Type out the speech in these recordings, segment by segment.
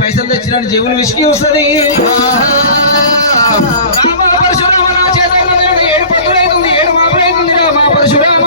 పైసలు తెచ్చినట్టు జీవులు విసిగి వస్తుంది. ఏడు పత్రులైతుంది, ఏడు మాపులైతుంది మా పరశురామ.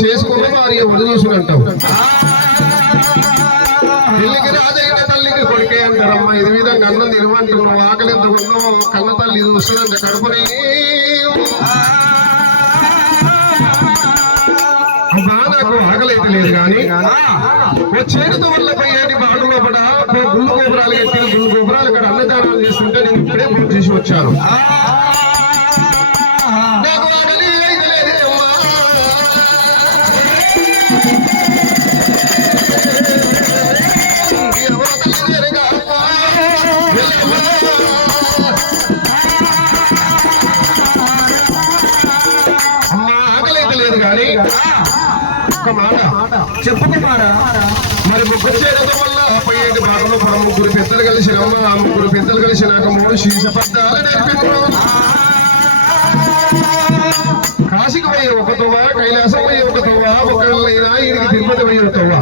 చేసుకున్న వారి వడి చూసుకుంటావు. పెళ్లికి రాజైన తల్లికి కొడుకే అంటారమ్మా. ఇది విధంగా అన్నం తినమంటున్నావు, ఆకలి ఎంత ఉన్నావు, కన్న తల్లి చూస్తుందంట కడుపుని. నాకు ఆకలి అయితే లేదు కానీ చేరుతో వల్ల పోయేది బాటలో పడ గుళ్ళు గోపురాలు ఎత్తిన గుళ్ళు గోపురాలు ఇక్కడ అన్నదానాలు చేస్తుంటే నేను ఇప్పుడే పూర్తి చేసి వచ్చాను. చెప్పుకున్నారా మరి ముగ్గురు చేయడం వల్ల పోయేటి బాటలో కూడా ముగ్గురు పెద్దలు కలిసినమ్మ. ఆ ముగ్గురు పెద్దలు కలిసినాక 3 శీర్షపద్దాలు నేర్పినారు. కాశీకి పోయే ఒక తోవ, కైలాసం పోయే ఒక తోవ, ఒకళ్ళైనా ఈయనకి తిరుపతి పోయే తోవ.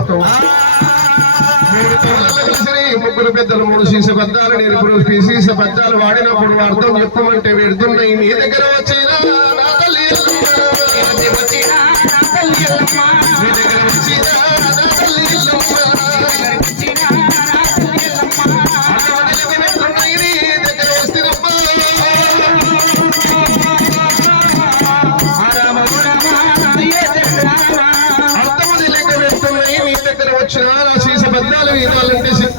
3 తోవలు కలిసి ముగ్గురు పెద్దలు 3 శీర్షపద్దాలు నేర్పుడు. శీర్షపద్దాలు వాడినప్పుడు అర్థం చెప్పమంటే వెడుతున్నాయి. నీ దగ్గర వచ్చేనా నా తల్లి,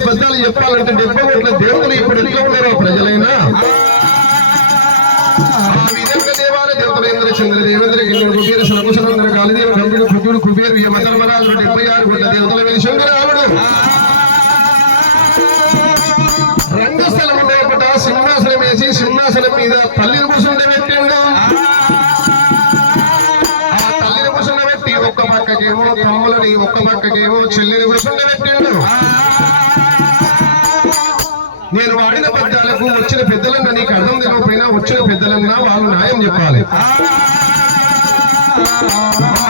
బద్దాలు చెప్పాలంటే 70 కోట్ల దేవుడు ఇప్పుడు ఎట్లా ఉన్నారో ప్రజలైనా ఆ విధంగా దేవాల దేవతలు ఇంద్ర చంద్ర దేవేంద్ర గిన్నె కుబేర సర్వసనంద్ర కాళీదేవ గంగుడు కుజుడు కుబేరు మధర్మరాజు 76 కోట్ల దేవతల మీద శంకరాముడు రంగస్థలం లోపట సింహాసనం వేసి సింహాసనం మీద తల్లిని కూర్చుండబెట్టిండు. ఆ తల్లిని కూర్చుండబెట్టి ఒక్క పక్కకేమో తమ్ములని, ఒక్క పక్కకేమో చెల్లిని కూర్చుండబెట్టిండు. నేను వాడిన పద్యాలకు వచ్చిన పెద్దలన్నా నీకు అర్థం తెలియకపోయినా వచ్చిన పెద్దలన్నా వాళ్ళు న్యాయం చెప్పాలి.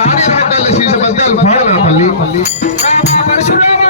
ఆడిన పద్యాలు శీర్ష పద్యాలు పాడనా పల్లి. పరశురామ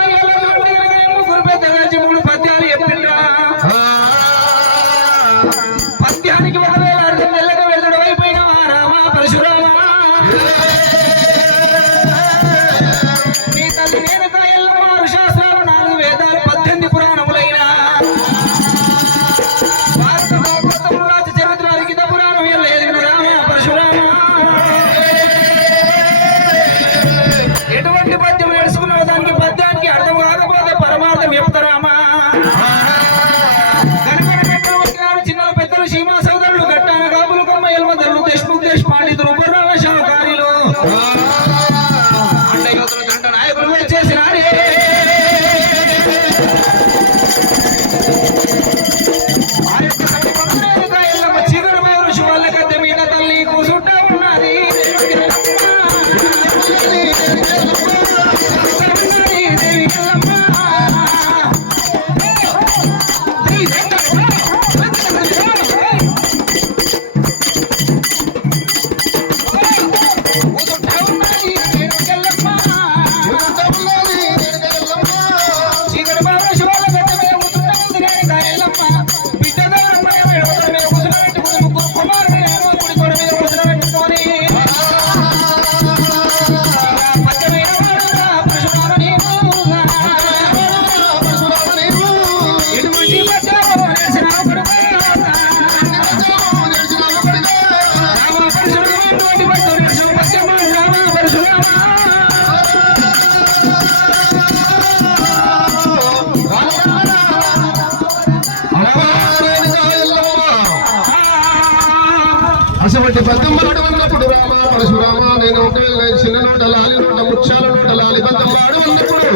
అసవంటి బద్దమ్మాడు ఉన్నప్పుడు రామ పరశురామ నేను ఒక చిన్న నోట లాలి నోట ముత్యాల నోట లాలి బద్దమ్మాడు ఉన్నప్పుడు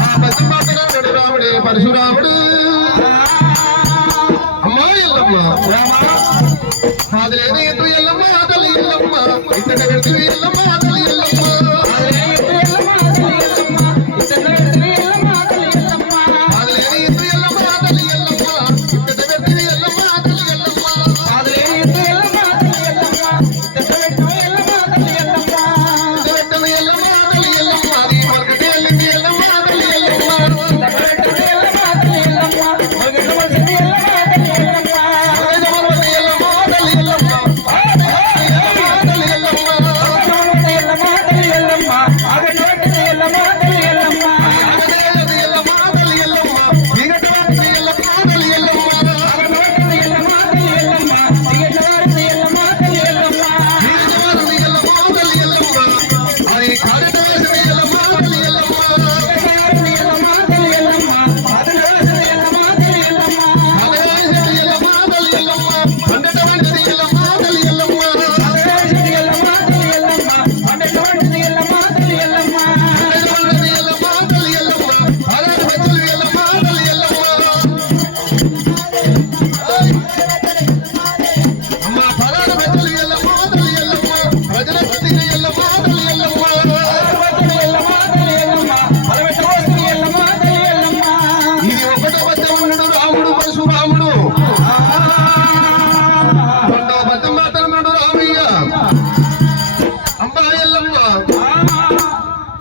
ఆ బద్దమ్మాడు రాముడే పరశురాముడు అమ్మా ఎల్లమ్మ అదిలేని ఎద్దు ఎల్లమ్మ తల్లి ఎల్లమ్మ ఇతడ పెడితే ఎల్లమ్మ తల్లి ఎల్లమ్మ అదిలేని ఎద్దు ఎల్లమ్మ తల్లి ఎల్లమ్మ ఇతడ పెడితే ఎల్లమ్మ తల్లి ఎల్లమ్మ పెట్టని ఎల్లమ్మ తల్లి ఎల్లమ్మ అది మరకటి ఎల్లింది ఎల్లమ్మ తల్లి ఎల్లమ్మ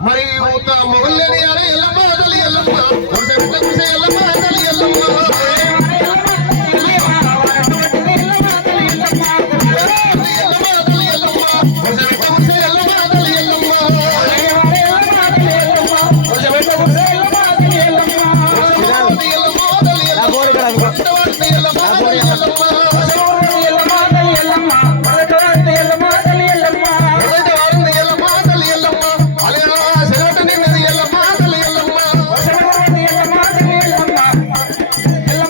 మరి మొగల్లేని ఎల్లమ్మ తల్లి ఎల్లమ్మ ఎల్లమ్మ తల్లి ఎల్లమ్మ ఎల్లమ్మ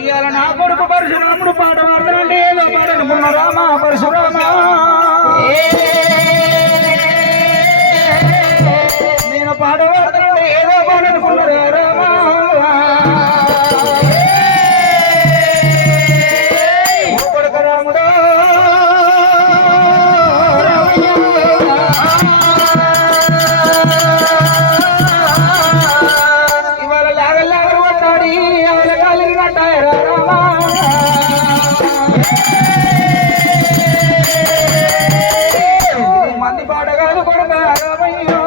ఇవాళ నా కొడుకు పరశురాముడు పాట పాడతానంటే ఏదో పాట అనుకున్న రామ పరశురామ నేను పాట పాడతానంటే ఏదో పాట అనుకున్నారు రామ కొడుకు రాముడు మంది పాడగాలు కొడుక రామయ్యో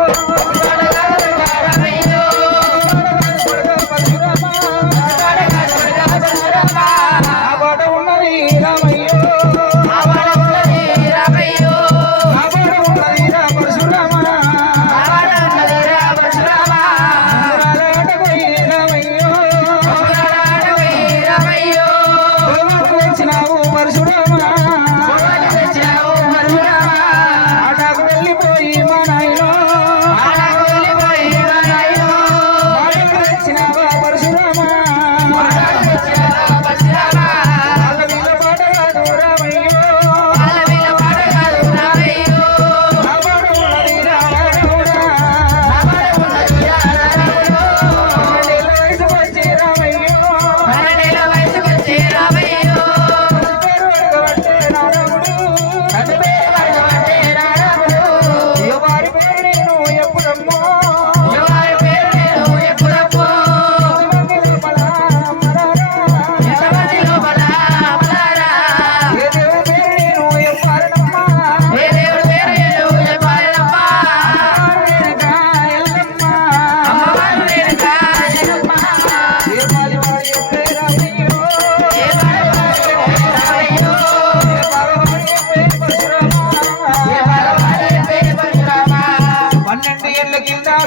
ఆ పాట ఉన్నది రామయ్యో ఆ పాట ఉన్నది పరశురామ వచ్చినావు పరశురామ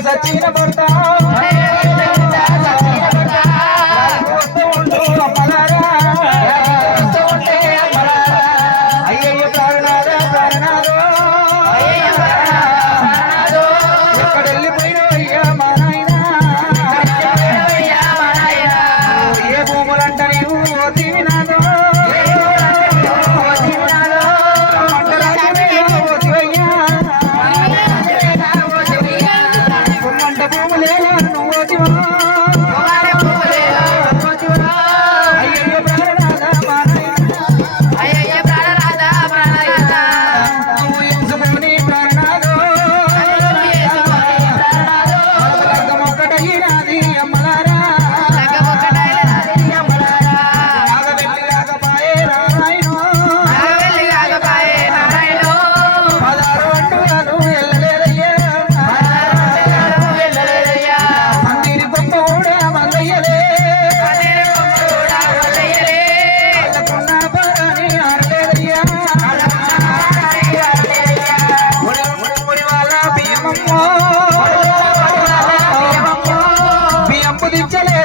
సచిన భర్త అయ్యయ్య ప్రాణనాథ ప్రాణనాథ ఎక్కడ వెళ్ళిపోయినా అయ్యా మా నాయన ఏ భూములంట నీవు తీవినాదో బియ్యం పుదించలే